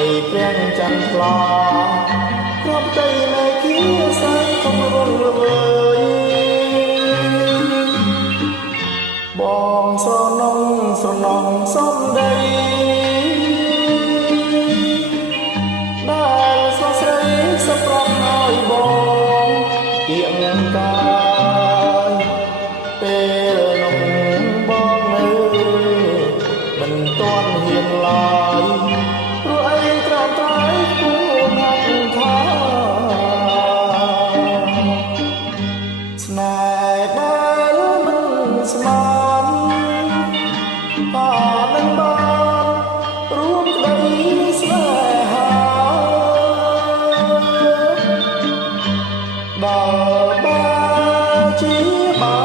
នៃព្រះចន្ទថ្លាគ្រាប់ដីនៃគៀសែងកុំរលវើយបងស្រណងសំដីដែលស្រស់ស្រីសម្រាប់ឲ្យបងគៀងកាយពេលនោះបងនៅមិនទាន់ហ៊ានឡើយព្រោះអីត្រាំត្រៃគួរណាស់ថាស្នេហ៍ដែលមិនស្មានតានឹងបានរួមក្តីស្នេហាដល់បាជាបា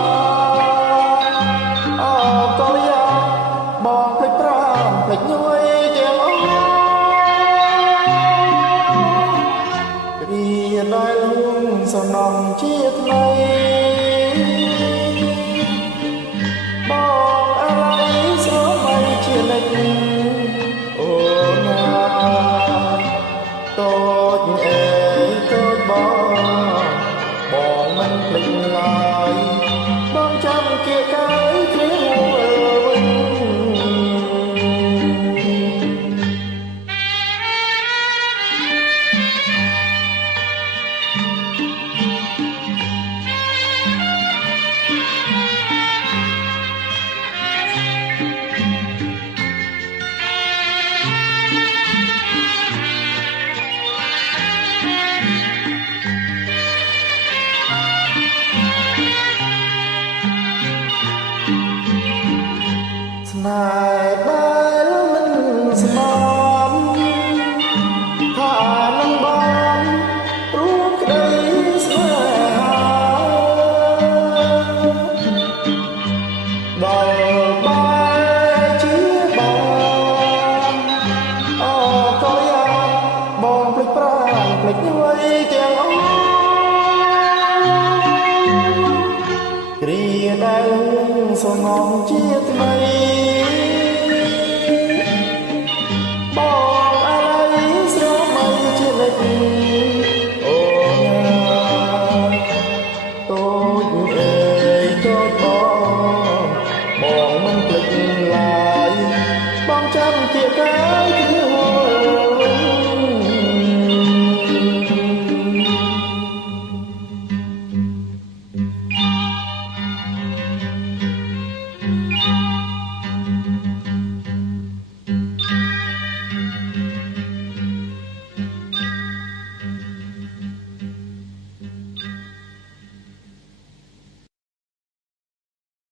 នអកលយាបងភ្លេចប្រាំភ្លេចញួយទាំងអស់គ្រាដែលលួងសំណងជាថ្មីបងអាឡ័យស្រមៃជានិច្ចអូណាតូចអេតូចបងមិនភ្លេចឡើយបងចាំគៀកកាយគ្រាវិញស្នេហ៍ដែលមិនស្មានថានឹងបានរួមក្តីស្នេហាដល់បែជាបានអកលយាបងភ្លេចប្រាំភ្លេចញួយទាំងអស់គ្រាដែលសំណងជាថ្មី